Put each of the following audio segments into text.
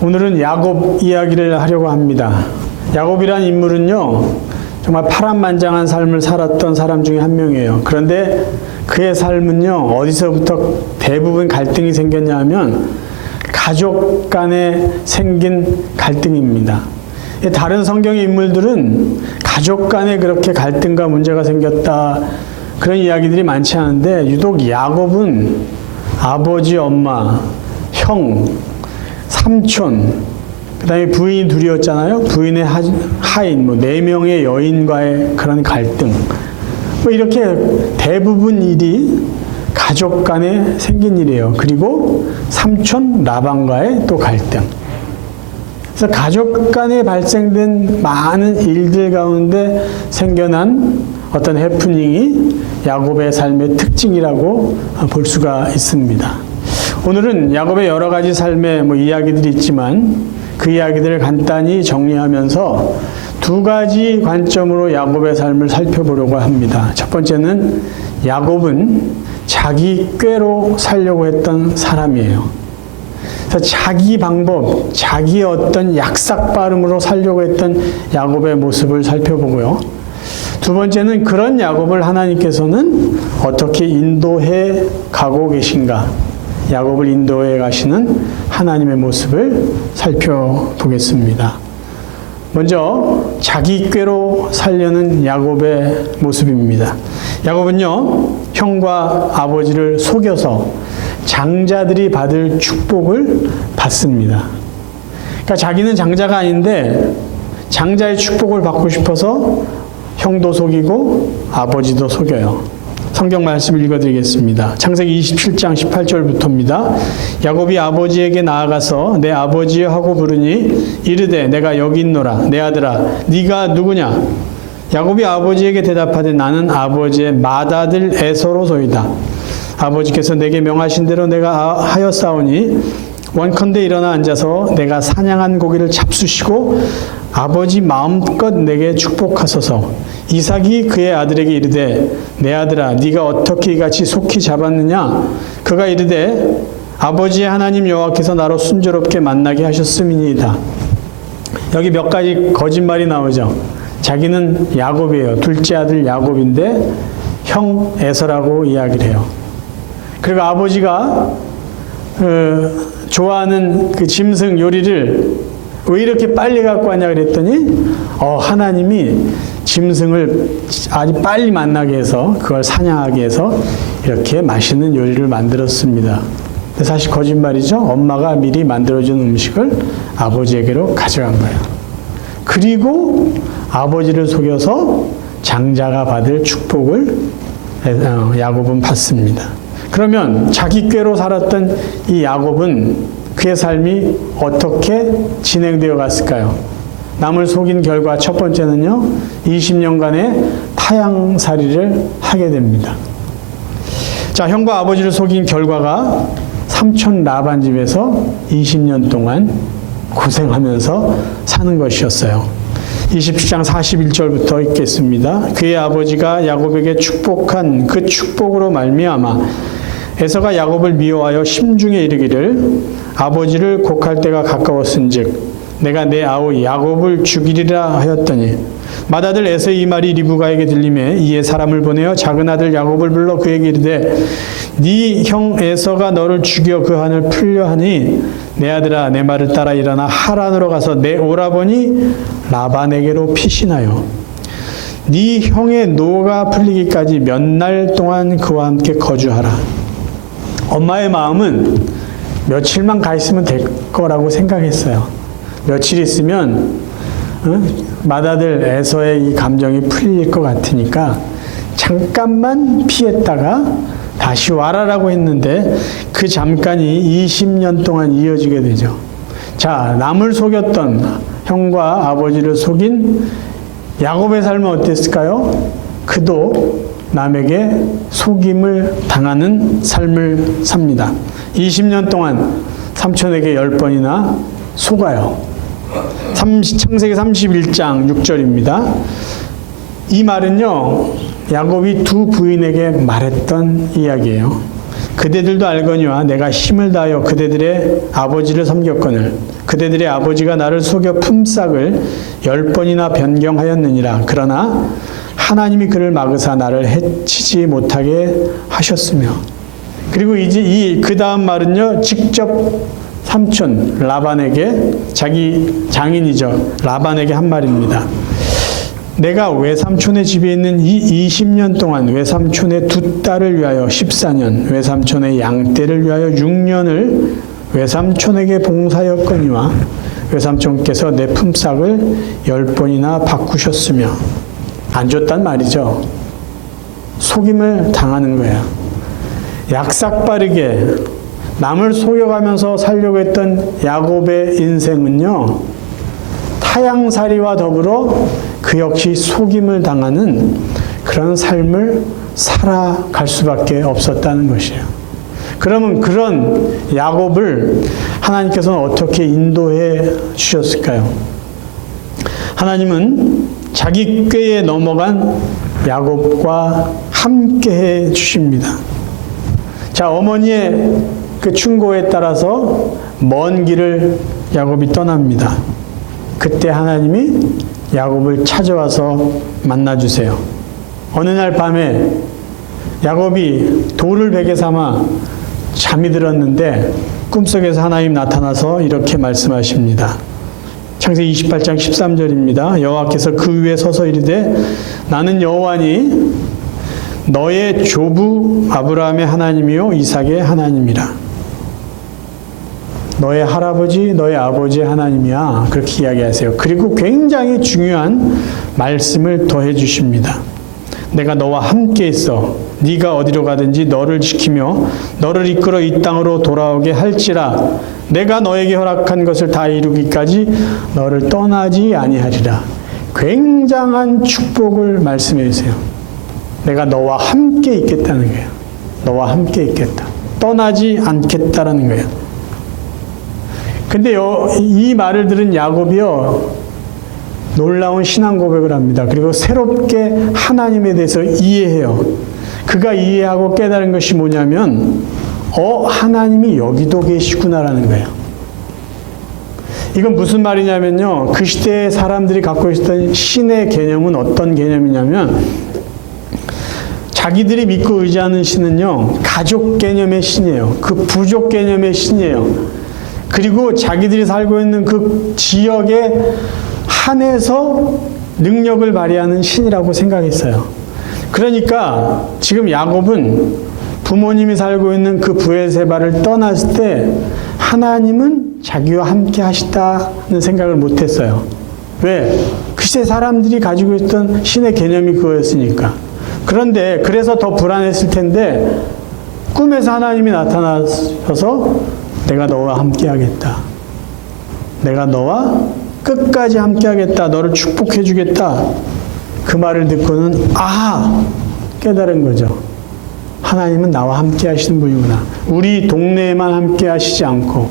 오늘은 야곱 이야기를 하려고 합니다. 야곱이란 인물은요, 정말 파란만장한 삶을 살았던 사람 중에 한 명이에요. 그런데 그의 삶은요, 어디서부터 대부분 갈등이 생겼냐 하면 가족 간에 생긴 갈등입니다. 다른 성경의 인물들은 가족 간에 그렇게 갈등과 문제가 생겼다, 그런 이야기들이 많지 않은데 유독 야곱은 아버지, 엄마, 형, 삼촌, 그 다음에 부인이 둘이었잖아요. 부인의 하인, 4명의 여인과의 그런 갈등. 이렇게 대부분 일이 가족 간에 생긴 일이에요. 그리고 삼촌 라반과의 또 갈등. 그래서 가족 간에 발생된 많은 일들 가운데 생겨난 어떤 해프닝이 야곱의 삶의 특징이라고 볼 수가 있습니다. 오늘은 야곱의 여러 가지 삶의 이야기들이 있지만 그 이야기들을 간단히 정리하면서 2가지 관점으로 야곱의 삶을 살펴보려고 합니다. 첫 번째는 야곱은 자기 꾀로 살려고 했던 사람이에요. 그래서 자기 방법, 자기 어떤 약삭빠름으로 살려고 했던 야곱의 모습을 살펴보고요. 2번째는 그런 야곱을 하나님께서는 어떻게 인도해 가고 계신가, 야곱을 인도해 가시는 하나님의 모습을 살펴보겠습니다. 먼저 자기 꾀로 살려는 야곱의 모습입니다. 야곱은요, 형과 아버지를 속여서 장자들이 받을 축복을 받습니다. 그러니까 자기는 장자가 아닌데 장자의 축복을 받고 싶어서 형도 속이고 아버지도 속여요. 성경 말씀을 읽어드리겠습니다. 창세기 27장 18절부터입니다. 야곱이 아버지에게 나아가서 내 아버지여 하고 부르니 이르되 내가 여기 있노라. 내 아들아 네가 누구냐? 야곱이 아버지에게 대답하되 나는 아버지의 맏아들 에서로소이다. 아버지께서 내게 명하신 대로 내가 하였사오니 원컨대 일어나 앉아서 내가 사냥한 고기를 잡수시고 아버지 마음껏 내게 축복하소서. 이삭이 그의 아들에게 이르되 내 아들아 네가 어떻게 이같이 속히 잡았느냐? 그가 이르되 아버지의 하나님 여호와께서 나로 순조롭게 만나게 하셨음이니이다. 여기 몇 가지 거짓말이 나오죠. 자기는 야곱이에요. 둘째 아들 야곱인데 형 에서라고 이야기를 해요. 그리고 아버지가 좋아하는 그 짐승 요리를 왜 이렇게 빨리 갖고 왔냐 그랬더니 하나님이 짐승을 아주 빨리 만나게 해서 그걸 사냥하게 해서 이렇게 맛있는 요리를 만들었습니다. 근데 사실 거짓말이죠. 엄마가 미리 만들어준 음식을 아버지에게로 가져간 거예요. 그리고 아버지를 속여서 장자가 받을 축복을 야곱은 받습니다. 그러면 자기 꾀로 살았던 이 야곱은 그의 삶이 어떻게 진행되어 갔을까요? 남을 속인 결과 첫 번째는요, 20년간의 타향살이를 하게 됩니다. 자, 형과 아버지를 속인 결과가 삼촌 라반 집에서 20년 동안 고생하면서 사는 것이었어요. 27장 41절부터 읽겠습니다. 그의 아버지가 야곱에게 축복한 그 축복으로 말미암아 에서가 야곱을 미워하여 심중에 이르기를 아버지를 곡할 때가 가까웠은즉 내가 내 아우 야곱을 죽이리라 하였더니 맏아들 에서의 이 말이 리브가에게 들리매 이에 사람을 보내어 작은 아들 야곱을 불러 그에게 이르되 네 형 에서가 너를 죽여 그 한을 풀려 하니 내 아들아 내 말을 따라 일어나 하란으로 가서 내 오라버니 라반에게로 피신하여 네 형의 노가 풀리기까지 몇 날 동안 그와 함께 거주하라. 엄마의 마음은 며칠만 가 있으면 될 거라고 생각했어요. 며칠 있으면 맏아들 에서의 이 감정이 풀릴 것 같으니까 잠깐만 피했다가 다시 와라라고 했는데 그 잠깐이 20년 동안 이어지게 되죠. 자, 남을 속였던 형과 아버지를 속인 야곱의 삶은 어땠을까요? 그도 남에게 속임을 당하는 삶을 삽니다. 20년 동안 삼촌에게 10번이나 속아요. 창세기 31장 6절입니다. 이 말은요, 야곱이 두 부인에게 말했던 이야기예요. 그대들도 알거니와 내가 힘을 다하여 그대들의 아버지를 섬겼거늘 그대들의 아버지가 나를 속여 품삯을 10번이나 변경하였느니라. 그러나 하나님이 그를 막으사 나를 해치지 못하게 하셨으며. 그리고 이제 그 다음 말은요, 직접 삼촌 라반에게, 자기 장인이죠, 라반에게 한 말입니다. 내가 외삼촌의 집에 있는 이 20년 동안 외삼촌의 두 딸을 위하여 14년, 외삼촌의 양떼를 위하여 6년을 외삼촌에게 봉사하였거니와 외삼촌께서 내 품삯을 10번이나 바꾸셨으며. 안 줬단 말이죠. 속임을 당하는 거야. 약삭빠르게 남을 속여가면서 살려고 했던 야곱의 인생은요, 타양살이와 더불어 그 역시 속임을 당하는 그런 삶을 살아갈 수밖에 없었다는 것이에요. 그러면 그런 야곱을 하나님께서는 어떻게 인도해 주셨을까요? 하나님은 자기 꾀에 넘어간 야곱과 함께 해 주십니다. 자, 어머니의 그 충고에 따라서 먼 길을 야곱이 떠납니다. 그때 하나님이 야곱을 찾아와서 만나주세요. 어느 날 밤에 야곱이 돌을 베개 삼아 잠이 들었는데 꿈속에서 하나님 나타나서 이렇게 말씀하십니다. 창세기 28장 13절입니다. 여호와께서 그 위에 서서 이르되 나는 여호와니 너의 조부 아브라함의 하나님이요 이삭의 하나님이라. 너의 할아버지, 너의 아버지의 하나님이야. 그렇게 이야기하세요. 그리고 굉장히 중요한 말씀을 더해 주십니다. 내가 너와 함께 있어. 네가 어디로 가든지 너를 지키며 너를 이끌어 이 땅으로 돌아오게 할지라. 내가 너에게 허락한 것을 다 이루기까지 너를 떠나지 아니하리라. 굉장한 축복을 말씀해 주세요. 내가 너와 함께 있겠다는 거예요. 너와 함께 있겠다. 떠나지 않겠다라는 거예요. 근데 이 말을 들은 야곱이요, 놀라운 신앙 고백을 합니다. 그리고 새롭게 하나님에 대해서 이해해요. 그가 이해하고 깨달은 것이 뭐냐면, 하나님이 여기도 계시구나라는 거예요. 이건 무슨 말이냐면요, 그 시대의 사람들이 갖고 있었던 신의 개념은 어떤 개념이냐면, 자기들이 믿고 의지하는 신은요, 가족 개념의 신이에요. 그 부족 개념의 신이에요. 그리고 자기들이 살고 있는 그 지역에 한해서 능력을 발휘하는 신이라고 생각했어요. 그러니까 지금 야곱은 부모님이 살고 있는 그 브엘세바를 떠났을 때 하나님은 자기와 함께 하시다는 생각을 못했어요. 왜? 그 시대 사람들이 가지고 있던 신의 개념이 그거였으니까. 그런데 그래서 더 불안했을 텐데 꿈에서 하나님이 나타나셔서 내가 너와 함께 하겠다. 내가 너와 끝까지 함께 하겠다. 너를 축복해 주겠다. 그 말을 듣고는 깨달은 거죠. 하나님은 나와 함께 하시는 분이구나. 우리 동네에만 함께 하시지 않고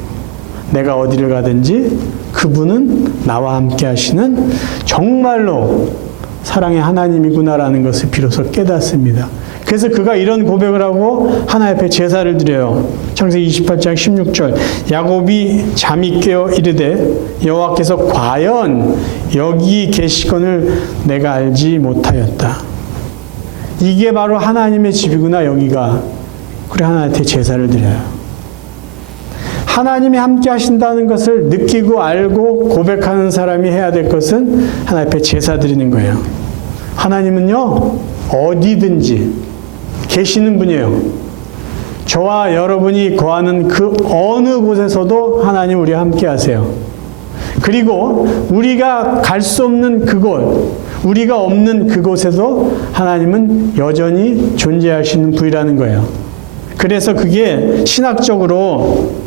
내가 어디를 가든지 그분은 나와 함께 하시는 정말로 사랑의 하나님이구나라는 것을 비로소 깨닫습니다. 그래서 그가 이런 고백을 하고 하나님 앞에 제사를 드려요. 창세기 28장 16절 야곱이 잠이 깨어 이르되 여호와께서 과연 여기 계시거늘 내가 알지 못하였다. 이게 바로 하나님의 집이구나 여기가. 그래 하나님한테 제사를 드려요. 하나님이 함께 하신다는 것을 느끼고 알고 고백하는 사람이 해야 될 것은 하나님 앞에 제사 드리는 거예요. 하나님은요 어디든지 계시는 분이에요. 저와 여러분이 거하는 그 어느 곳에서도 하나님 우리와 함께 하세요. 그리고 우리가 갈 수 없는 그곳, 우리가 없는 그곳에도 하나님은 여전히 존재하시는 분이라는 거예요. 그래서 그게 신학적으로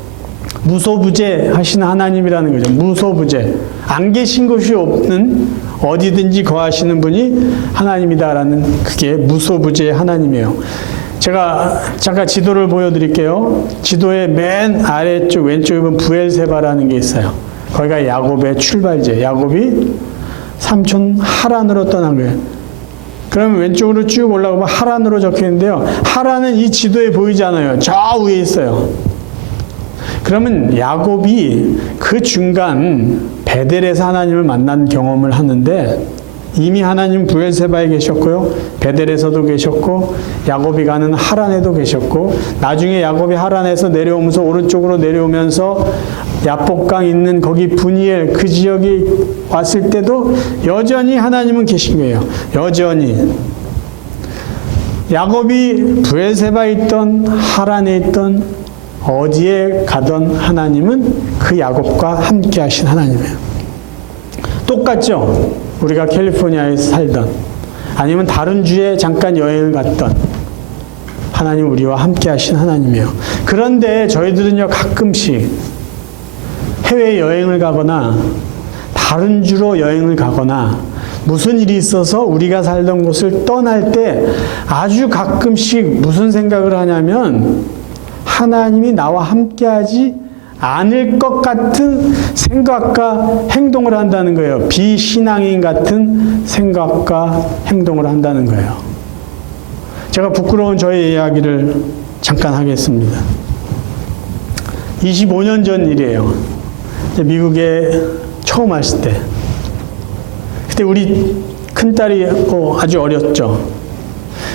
무소부재 하시는 하나님이라는 거죠. 무소부재. 안 계신 곳이 없는 어디든지 거하시는 분이 하나님이다라는 그게 무소부재의 하나님이에요. 제가 잠깐 지도를 보여드릴게요. 지도의 맨 아래쪽 왼쪽에 보면 브엘세바라는 게 있어요. 거기가 야곱의 출발지예요. 야곱이 삼촌 하란으로 떠난 거예요. 그러면 왼쪽으로 쭉 올라가면 하란으로 적혀 있는데요. 하란은 이 지도에 보이지 않아요. 저 위에 있어요. 그러면 야곱이 그 중간 베델에서 하나님을 만난 경험을 하는데 이미 하나님 브엘세바에 계셨고요. 베델에서도 계셨고 야곱이 가는 하란에도 계셨고 나중에 야곱이 하란에서 내려오면서 오른쪽으로 내려오면서 야복강 있는 거기 분이엘 그 지역에 왔을 때도 여전히 하나님은 계신 거예요. 여전히. 야곱이 브엘세바에 있던 하란에 있던 어디에 가던 하나님은 그 야곱과 함께 하신 하나님이에요. 똑같죠? 우리가 캘리포니아에서 살던 아니면 다른 주에 잠깐 여행을 갔던 하나님 우리와 함께 하신 하나님이에요. 그런데 저희들은요 가끔씩 해외여행을 가거나 다른 주로 여행을 가거나 무슨 일이 있어서 우리가 살던 곳을 떠날 때 아주 가끔씩 무슨 생각을 하냐면 하나님이 나와 함께하지 않을 것 같은 생각과 행동을 한다는 거예요. 비신앙인 같은 생각과 행동을 한다는 거예요. 제가 부끄러운 저의 이야기를 잠깐 하겠습니다. 25년 전 일이에요. 미국에 처음 왔을 때. 그때 우리 큰딸이 아주 어렸죠.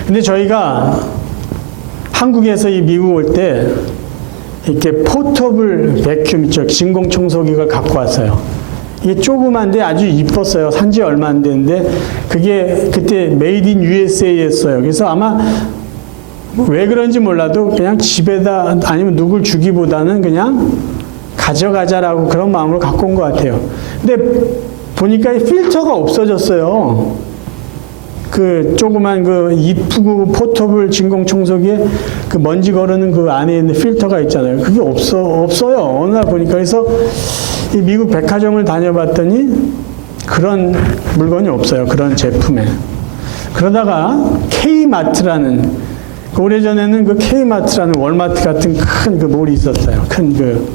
근데 저희가 한국에서 이 미국 올 때 이렇게 포터블 베큐um 있죠. 진공청소기를 갖고 왔어요. 이게 조그만데 아주 이뻤어요. 산지 얼마 안 됐는데 그게 그때 메이드 인 USA였어요. 그래서 아마 왜 그런지 몰라도 그냥 집에다 아니면 누굴 주기보다는 그냥 가져가자라고 그런 마음으로 갖고 온 것 같아요. 근데 보니까 필터가 없어졌어요. 그 조그만 그 이쁘고 포터블 진공청소기에 그 먼지 거르는 그 안에 있는 필터가 있잖아요. 그게 없어요. 어느 날 보니까. 그래서 이 미국 백화점을 다녀봤더니 그런 물건이 없어요. 그런 제품에. 그러다가 K마트라는 오래전에는 그 K마트라는 월마트 같은 큰 그 몰이 있었어요. 큰 그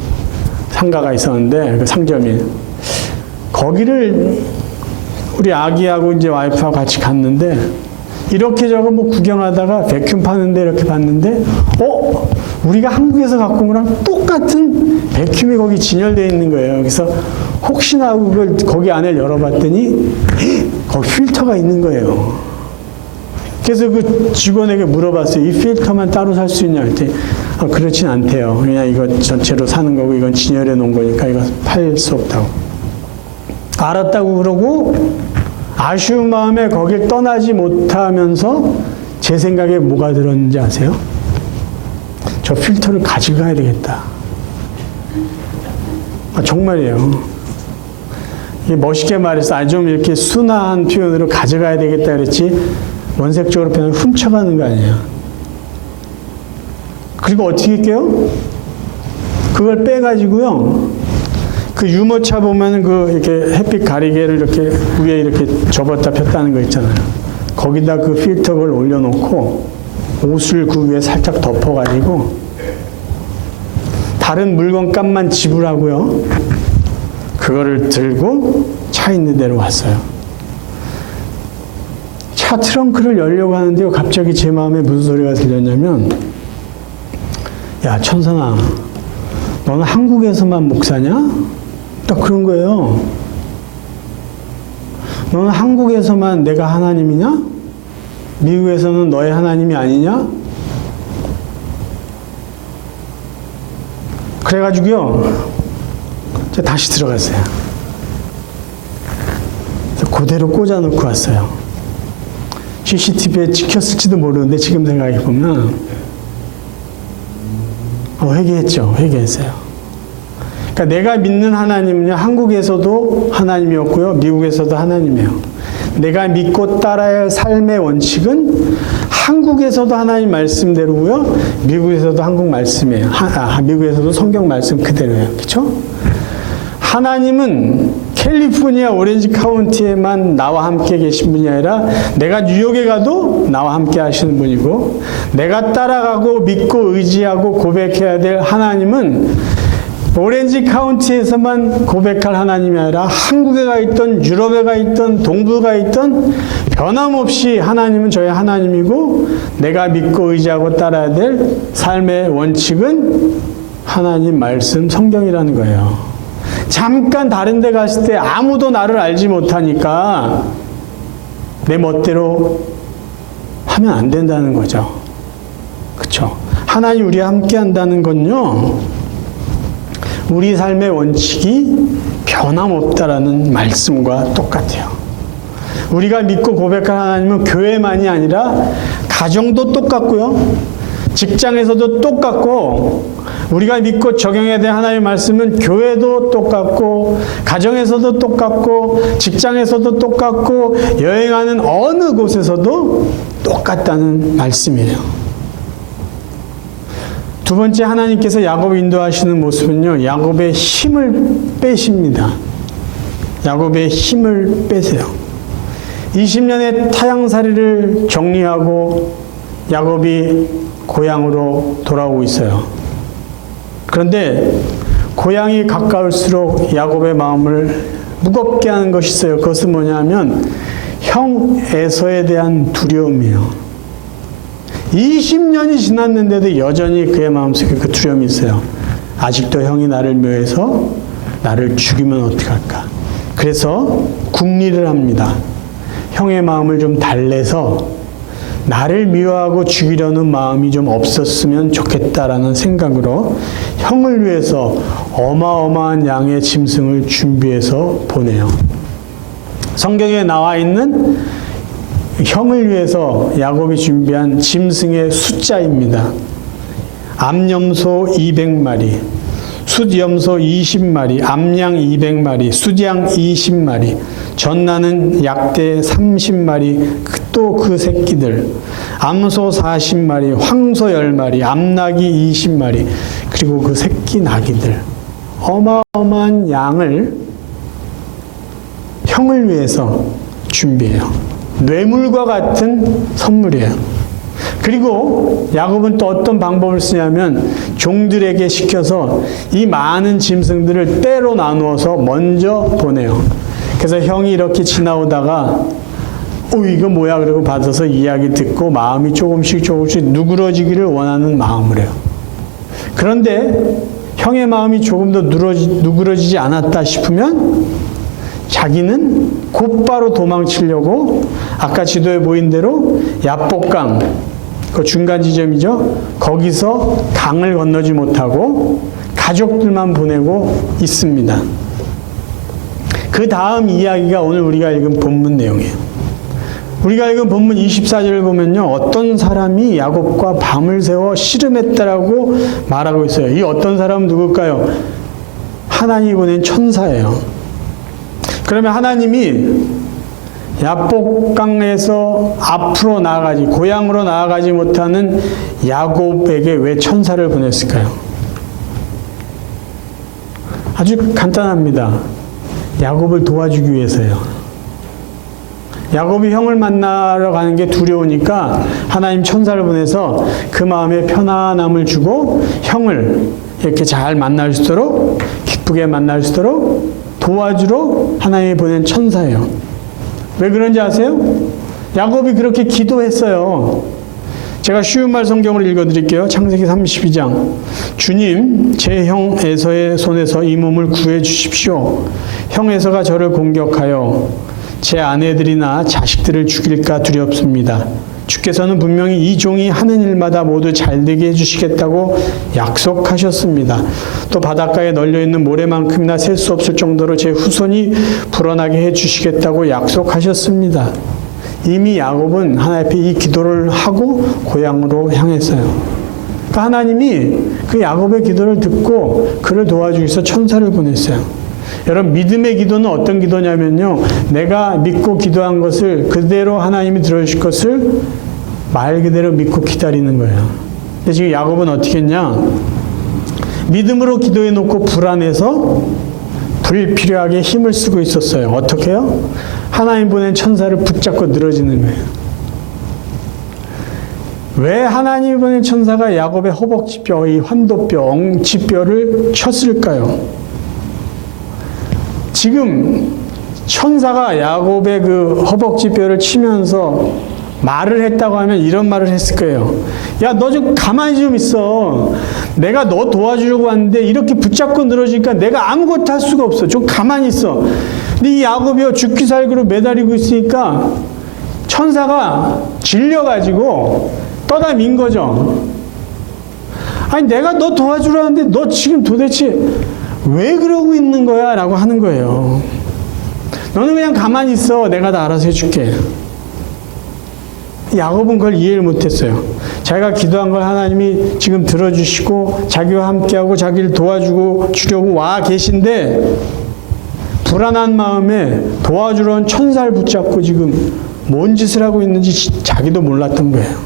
상가가 있었는데 그 상점이 거기를 우리 아기하고 이제 와이프하고 같이 갔는데 이렇게 저거 뭐 구경하다가 베큐um 파는데 이렇게 봤는데 우리가 한국에서 갖고 온 거랑 똑같은 베큐um이 거기 진열되어 있는 거예요. 그래서 혹시나 하고 그걸 거기 안을 열어봤더니 거기 필터가 있는 거예요. 그래서 그 직원에게 물어봤어요. 이 필터만 따로 살 수 있냐 했더니 그렇진 않대요. 그냥 이거 전체로 사는 거고 이건 진열해 놓은 거니까 이거 팔 수 없다고. 알았다고 그러고 아쉬운 마음에 거길 떠나지 못하면서 제 생각에 뭐가 들었는지 아세요? 저 필터를 가지고 가야 되겠다. 정말이에요. 이게 멋있게 말해서 좀 이렇게 순화한 표현으로 가져가야 되겠다 그랬지 원색적으로 표현을 훔쳐가는 거 아니에요. 그리고 어떻게 할게요? 그걸 빼가지고요. 그 유모차 보면은 그 이렇게 햇빛 가리개를 이렇게 위에 이렇게 접었다 폈다 하는 거 있잖아요. 거기다 그 필터를 올려놓고 옷을 그 위에 살짝 덮어가지고 다른 물건 값만 지불하고요. 그거를 들고 차 있는 데로 왔어요. 차 트렁크를 열려고 하는데요. 갑자기 제 마음에 무슨 소리가 들렸냐면 야 천선아 너는 한국에서만 목사냐? 딱 그런 거예요. 너는 한국에서만 내가 하나님이냐? 미국에서는 너의 하나님이 아니냐? 그래가지고요. 제가 다시 들어갔어요. 그대로 꽂아놓고 왔어요. CCTV에 찍혔을지도 모르는데 지금 생각해보면 회개했죠. 회개했어요. 그러니까 내가 믿는 하나님은요, 한국에서도 하나님이었고요, 미국에서도 하나님이에요. 내가 믿고 따라야 할 삶의 원칙은 한국에서도 하나님 말씀대로고요, 미국에서도 한국 말씀이에요. 미국에서도 성경 말씀 그대로예요. 그렇죠? 하나님은 캘리포니아 오렌지 카운티에만 나와 함께 계신 분이 아니라 내가 뉴욕에 가도 나와 함께 하시는 분이고 내가 따라가고 믿고 의지하고 고백해야 될 하나님은 오렌지 카운티에서만 고백할 하나님이 아니라 한국에 가 있던 유럽에 가 있던 동부가 있던 변함없이 하나님은 저의 하나님이고 내가 믿고 의지하고 따라야 될 삶의 원칙은 하나님 말씀 성경이라는 거예요. 잠깐 다른 데 갔을 때 아무도 나를 알지 못하니까 내 멋대로 하면 안 된다는 거죠. 그렇죠? 하나님 우리와 함께 한다는 건요, 우리 삶의 원칙이 변함없다라는 말씀과 똑같아요. 우리가 믿고 고백한 하나님은 교회만이 아니라 가정도 똑같고요, 직장에서도 똑같고, 우리가 믿고 적용해야 될 하나님의 말씀은 교회도 똑같고, 가정에서도 똑같고, 직장에서도 똑같고, 여행하는 어느 곳에서도 똑같다는 말씀이에요. 두 번째, 하나님께서 야곱을 인도하시는 모습은요, 야곱의 힘을 빼십니다. 야곱의 힘을 빼세요. 20년의 타향살이를 정리하고 야곱이 고향으로 돌아오고 있어요. 그런데 고향이 가까울수록 야곱의 마음을 무겁게 하는 것이 있어요. 그것은 뭐냐면 형 에서에 대한 두려움이에요. 20년이 지났는데도 여전히 그의 마음속에 그 두려움이 있어요. 아직도 형이 나를 묘해서 나를 죽이면 어떡할까. 그래서 궁리를 합니다. 형의 마음을 좀 달래서 나를 미워하고 죽이려는 마음이 좀 없었으면 좋겠다라는 생각으로 형을 위해서 어마어마한 양의 짐승을 준비해서 보내요. 성경에 나와 있는 형을 위해서 야곱이 준비한 짐승의 숫자입니다. 암염소 200마리, 숫염소 20마리, 암양 200마리, 숫양 20마리, 전나는 약대 30마리, 또 그 새끼들, 암소 40마리, 황소 10마리, 암나귀 20마리, 그리고 그 새끼 나귀들, 어마어마한 양을 형을 위해서 준비해요. 뇌물과 같은 선물이에요. 그리고 야곱은 또 어떤 방법을 쓰냐면 종들에게 시켜서 이 많은 짐승들을 때로 나누어서 먼저 보내요. 그래서 형이 이렇게 지나오다가 이거 뭐야? 그러고 받아서 이야기 듣고 마음이 조금씩 누그러지기를 원하는 마음을 해요. 그런데 형의 마음이 조금 더 누그러지지 않았다 싶으면 자기는 곧바로 도망치려고 아까 지도에 보인 대로 야복강, 그 중간 지점이죠. 거기서 강을 건너지 못하고 가족들만 보내고 있습니다. 그 다음 이야기가 오늘 우리가 읽은 본문 내용이에요. 우리가 읽은 본문 24절을 보면요, 어떤 사람이 야곱과 밤을 새워 씨름했다라고 말하고 있어요. 이 어떤 사람은 누굴까요? 하나님이 보낸 천사예요. 그러면 하나님이 야복강에서 앞으로 나아가지, 고향으로 나아가지 못하는 야곱에게 왜 천사를 보냈을까요? 아주 간단합니다. 야곱을 도와주기 위해서요. 야곱이 형을 만나러 가는 게 두려우니까 하나님 천사를 보내서 그 마음에 편안함을 주고 형을 이렇게 잘 만날 수 있도록, 기쁘게 만날 수 있도록 도와주러 하나님이 보낸 천사예요. 왜 그런지 아세요? 야곱이 그렇게 기도했어요. 제가 쉬운 말 성경으로 읽어드릴게요. 창세기 32장. 주님, 제 형 에서의 손에서 이 몸을 구해 주십시오. 형 에서가 저를 공격하여 제 아내들이나 자식들을 죽일까 두렵습니다. 주께서는 분명히 이 종이 하는 일마다 모두 잘되게 해주시겠다고 약속하셨습니다. 또 바닷가에 널려있는 모래만큼이나 셀 수 없을 정도로 제 후손이 불어나게 해주시겠다고 약속하셨습니다. 이미 야곱은 하나님 앞에 이 기도를 하고 고향으로 향했어요. 그러니까 하나님이 그 야곱의 기도를 듣고 그를 도와주기 위해서 천사를 보냈어요. 여러분, 믿음의 기도는 어떤 기도냐면요, 내가 믿고 기도한 것을 그대로 하나님이 들어주실 것을 말 그대로 믿고 기다리는 거예요. 근데 지금 야곱은 어떻게 했냐? 믿음으로 기도해 놓고 불안해서 불필요하게 힘을 쓰고 있었어요. 어떻게 해요? 하나님 보낸 천사를 붙잡고 늘어지는 거예요. 왜 하나님 보낸 천사가 야곱의 허벅지뼈, 이 환도뼈, 엉치뼈를 쳤을까요? 지금 천사가 야곱의 그 허벅지 뼈를 치면서 말을 했다고 하면 이런 말을 했을 거예요. 야, 너 좀 가만히 좀 있어. 내가 너 도와주려고 왔는데 이렇게 붙잡고 늘어지니까 내가 아무것도 할 수가 없어. 좀 가만히 있어. 근데 이 야곱이 죽기 살기로 매달리고 있으니까 천사가 질려가지고 떠다 민 거죠. 아니, 내가 너 도와주려 하는데 너 지금 도대체 왜 그러고 있는 거야? 라고 하는 거예요. 너는 그냥 가만히 있어. 내가 다 알아서 해줄게. 야곱은 그걸 이해를 못했어요. 자기가 기도한 걸 하나님이 지금 들어주시고 자기와 함께하고 자기를 도와주고 주려고 와 계신데 불안한 마음에 도와주러 온 천사를 붙잡고 지금 뭔 짓을 하고 있는지 자기도 몰랐던 거예요.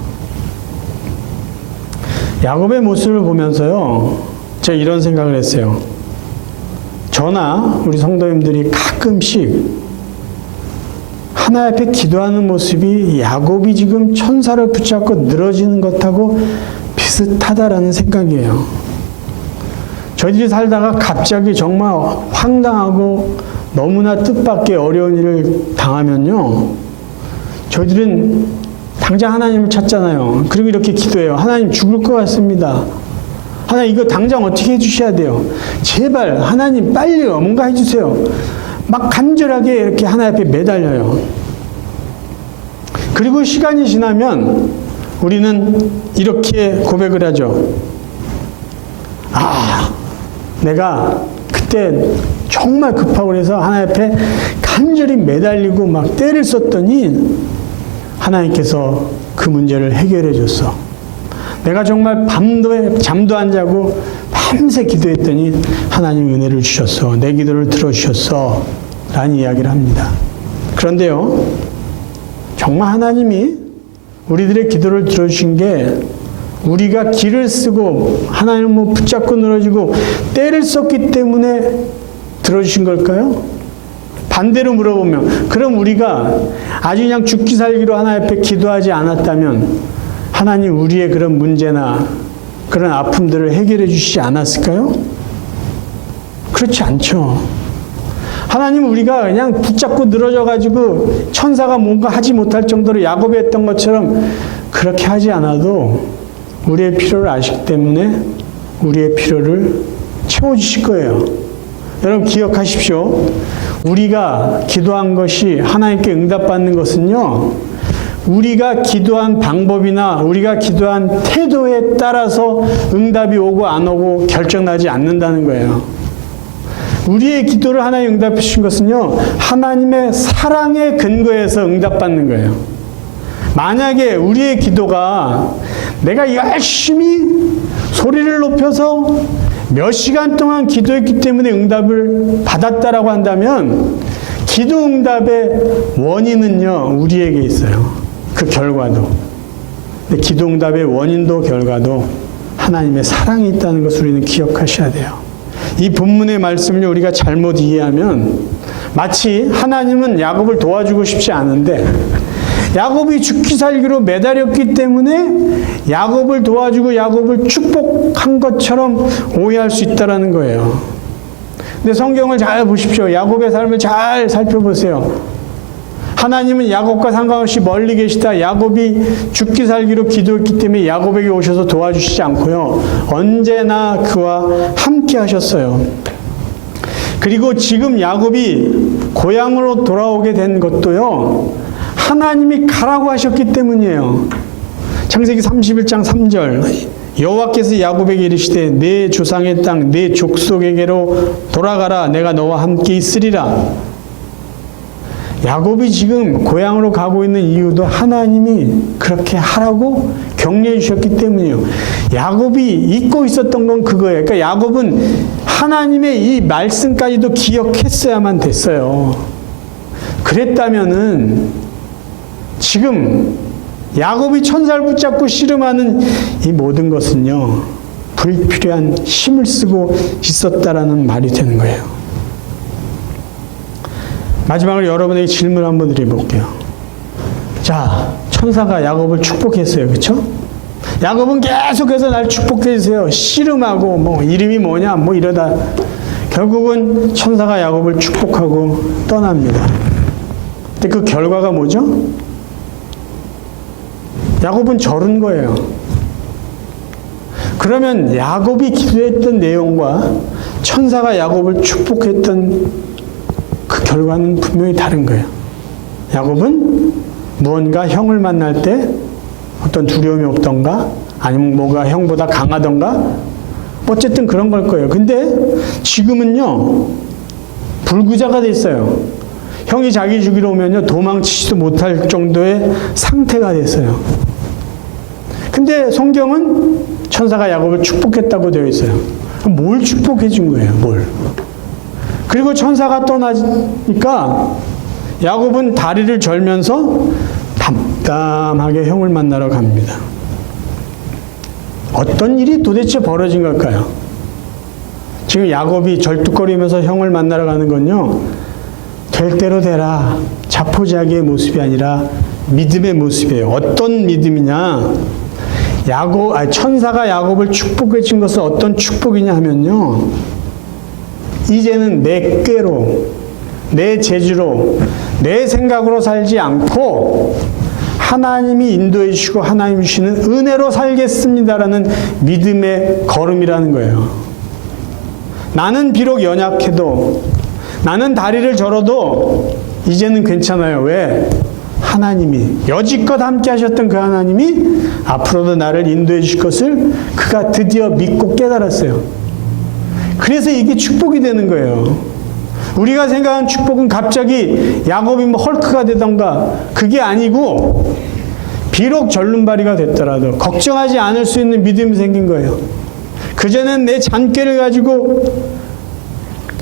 야곱의 모습을 보면서요, 제가 이런 생각을 했어요. 저나 우리 성도님들이 가끔씩 하나님 앞에 기도하는 모습이 야곱이 지금 천사를 붙잡고 늘어지는 것하고 비슷하다라는 생각이에요. 저희들이 살다가 갑자기 정말 황당하고 너무나 뜻밖의 어려운 일을 당하면요, 저희들은 당장 하나님을 찾잖아요. 그리고 이렇게 기도해요. 하나님, 죽을 것 같습니다. 하나님, 이거 당장 어떻게 해주셔야 돼요? 제발 하나님 빨리 뭔가 해주세요. 막 간절하게 이렇게 하나님 앞에 매달려요. 그리고 시간이 지나면 우리는 이렇게 고백을 하죠. 아, 내가 그때 정말 급하고 그래서 하나님 앞에 간절히 매달리고 막 때를 썼더니 하나님께서 그 문제를 해결해 줬어. 내가 정말 밤도 잠도 안 자고 밤새 기도했더니 하나님 은혜를 주셨어. 내 기도를 들어주셨어. 라는 이야기를 합니다. 그런데요, 정말 하나님이 우리들의 기도를 들어주신 게 우리가 기를 쓰고 하나님을 붙잡고 늘어지고 때를 썼기 때문에 들어주신 걸까요? 반대로 물어보면, 그럼 우리가 아주 그냥 죽기 살기로 하나님 앞에 기도하지 않았다면 하나님 우리의 그런 문제나 그런 아픔들을 해결해 주시지 않았을까요? 그렇지 않죠. 하나님 우리가 그냥 붙잡고 늘어져가지고 천사가 뭔가 하지 못할 정도로 야곱이 했던 것처럼 그렇게 하지 않아도 우리의 필요를 아시기 때문에 우리의 필요를 채워주실 거예요. 여러분 기억하십시오. 우리가 기도한 것이 하나님께 응답받는 것은요, 우리가 기도한 방법이나 우리가 기도한 태도에 따라서 응답이 오고 안 오고 결정나지 않는다는 거예요. 우리의 기도를 하나님 응답해 주신 것은요, 하나님의 사랑의 근거에서 응답받는 거예요. 만약에 우리의 기도가 내가 열심히 소리를 높여서 몇 시간 동안 기도했기 때문에 응답을 받았다라고 한다면 기도 응답의 원인은요, 우리에게 있어요. 그 결과도. 근데 기도 응답의 원인도 결과도 하나님의 사랑이 있다는 것을 우리는 기억하셔야 돼요. 이 본문의 말씀을 우리가 잘못 이해하면 마치 하나님은 야곱을 도와주고 싶지 않은데 야곱이 죽기 살기로 매달렸기 때문에 야곱을 도와주고 야곱을 축복한 것처럼 오해할 수 있다는 거예요. 근데 성경을 잘 보십시오. 야곱의 삶을 잘 살펴보세요. 하나님은 야곱과 상관없이 멀리 계시다. 야곱이 죽기 살기로 기도했기 때문에 야곱에게 오셔서 도와주시지 않고요, 언제나 그와 함께 하셨어요. 그리고 지금 야곱이 고향으로 돌아오게 된 것도요, 하나님이 가라고 하셨기 때문이에요. 창세기 31장 3절, 여호와께서 야곱에게 이르시되 내 조상의 땅 내 족속에게로 돌아가라. 내가 너와 함께 있으리라. 야곱이 지금 고향으로 가고 있는 이유도 하나님이 그렇게 하라고 격려해 주셨기 때문이에요. 야곱이 잊고 있었던 건 그거예요. 그러니까 야곱은 하나님의 이 말씀까지도 기억했어야만 됐어요. 그랬다면은 지금 야곱이 천사를 붙잡고 씨름하는 이 모든 것은요, 불필요한 힘을 쓰고 있었다라는 말이 되는 거예요. 마지막으로 여러분에게 질문 한번 드려볼게요. 자, 천사가 야곱을 축복했어요. 그렇죠? 야곱은 계속해서 날 축복해 주세요. 씨름하고 뭐 이름이 뭐냐 뭐 이러다 결국은 천사가 야곱을 축복하고 떠납니다. 근데 그 결과가 뭐죠? 야곱은 저른 거예요. 그러면 야곱이 기도했던 내용과 천사가 야곱을 축복했던 그 결과는 분명히 다른 거예요. 야곱은 무언가 형을 만날 때 어떤 두려움이 없던가, 아니면 뭐가 형보다 강하던가, 어쨌든 그런 걸 거예요. 근데 지금은요, 불구자가 됐어요. 형이 자기 죽이러 오면요, 도망치지도 못할 정도의 상태가 됐어요. 근데 성경은 천사가 야곱을 축복했다고 되어 있어요. 뭘 축복해 준 거예요, 뭘. 그리고 천사가 떠나니까 야곱은 다리를 절면서 담담하게 형을 만나러 갑니다. 어떤 일이 도대체 벌어진 걸까요? 지금 야곱이 절뚝거리면서 형을 만나러 가는 건요, 될 대로 되라, 자포자기의 모습이 아니라 믿음의 모습이에요. 어떤 믿음이냐? 천사가 야곱을 축복해 준 것은 어떤 축복이냐 하면요, 이제는 내 꾀로, 내 재주로, 내 생각으로 살지 않고 하나님이 인도해 주시고 하나님이 주시는 은혜로 살겠습니다라는 믿음의 걸음이라는 거예요. 나는 비록 연약해도, 나는 다리를 절어도 이제는 괜찮아요. 왜? 하나님이, 여지껏 함께 하셨던 그 하나님이 앞으로도 나를 인도해 주실 것을 그가 드디어 믿고 깨달았어요. 그래서 이게 축복이 되는 거예요. 우리가 생각하는 축복은 갑자기 야곱이 뭐 헐크가 되던가 그게 아니고, 비록 절름발이가 됐더라도 걱정하지 않을 수 있는 믿음이 생긴 거예요. 그전엔 내 잔꾀를 가지고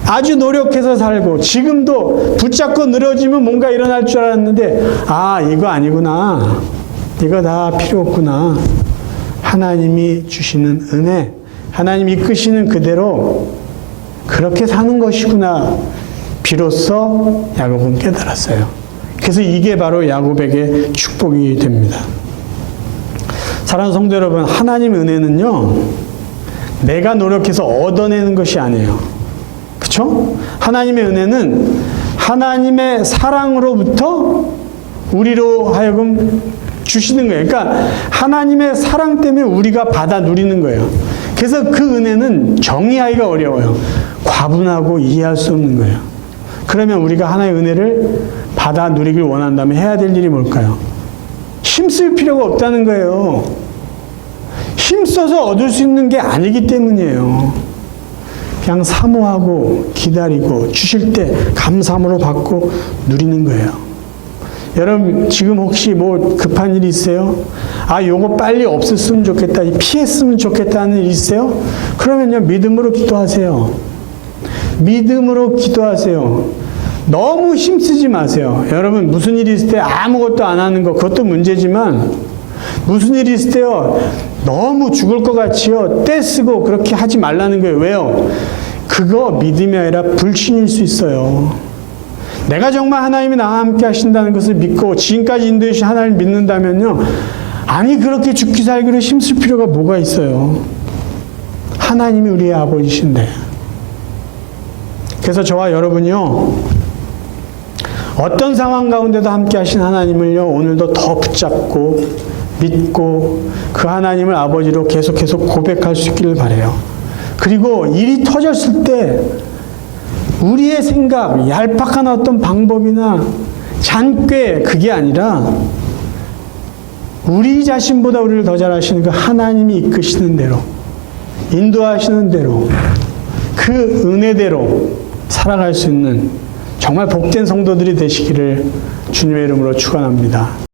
아주 노력해서 살고, 지금도 붙잡고 늘어지면 뭔가 일어날 줄 알았는데, 아, 이거 아니구나, 이거 다 필요 없구나, 하나님이 주시는 은혜, 하나님이 이끄시는 그대로 그렇게 사는 것이구나, 비로소 야곱은 깨달았어요. 그래서 이게 바로 야곱에게 축복이 됩니다. 사랑하는 성도 여러분, 하나님의 은혜는요, 내가 노력해서 얻어내는 것이 아니에요. 그렇죠? 하나님의 은혜는 하나님의 사랑으로부터 우리로 하여금 주시는 거예요. 그러니까 하나님의 사랑 때문에 우리가 받아 누리는 거예요. 그래서 그 은혜는 정의하기가 어려워요. 과분하고 이해할 수 없는 거예요. 그러면 우리가 하나님의 은혜를 받아 누리길 원한다면 해야 될 일이 뭘까요? 힘쓸 필요가 없다는 거예요. 힘써서 얻을 수 있는 게 아니기 때문이에요. 그냥 사모하고 기다리고 주실 때 감사함으로 받고 누리는 거예요. 여러분, 지금 혹시 뭐 급한 일이 있어요? 아, 요거 빨리 없었으면 좋겠다, 피했으면 좋겠다는 일이 있어요? 그러면요, 믿음으로 기도하세요. 믿음으로 기도하세요. 너무 힘쓰지 마세요. 여러분, 무슨 일이 있을 때 아무것도 안 하는 거, 그것도 문제지만, 무슨 일이 있을 때요, 너무 죽을 것 같이요, 떼쓰고 그렇게 하지 말라는 거예요. 왜요? 그거 믿음이 아니라 불신일 수 있어요. 내가 정말 하나님이 나와 함께 하신다는 것을 믿고 지금까지 인도해 주신 하나님을 믿는다면요, 아니 그렇게 죽기 살기로 힘쓸 필요가 뭐가 있어요. 하나님이 우리의 아버지신데. 그래서 저와 여러분이요, 어떤 상황 가운데도 함께 하신 하나님을요, 오늘도 더 붙잡고 믿고 그 하나님을 아버지로 계속해서 고백할 수 있기를 바라요. 그리고 일이 터졌을 때 우리의 생각, 얄팍한 어떤 방법이나 잔꾀, 그게 아니라 우리 자신보다 우리를 더 잘하시는 그 하나님이 이끄시는 대로, 인도하시는 대로, 그 은혜대로 살아갈 수 있는 정말 복된 성도들이 되시기를 주님의 이름으로 축원합니다.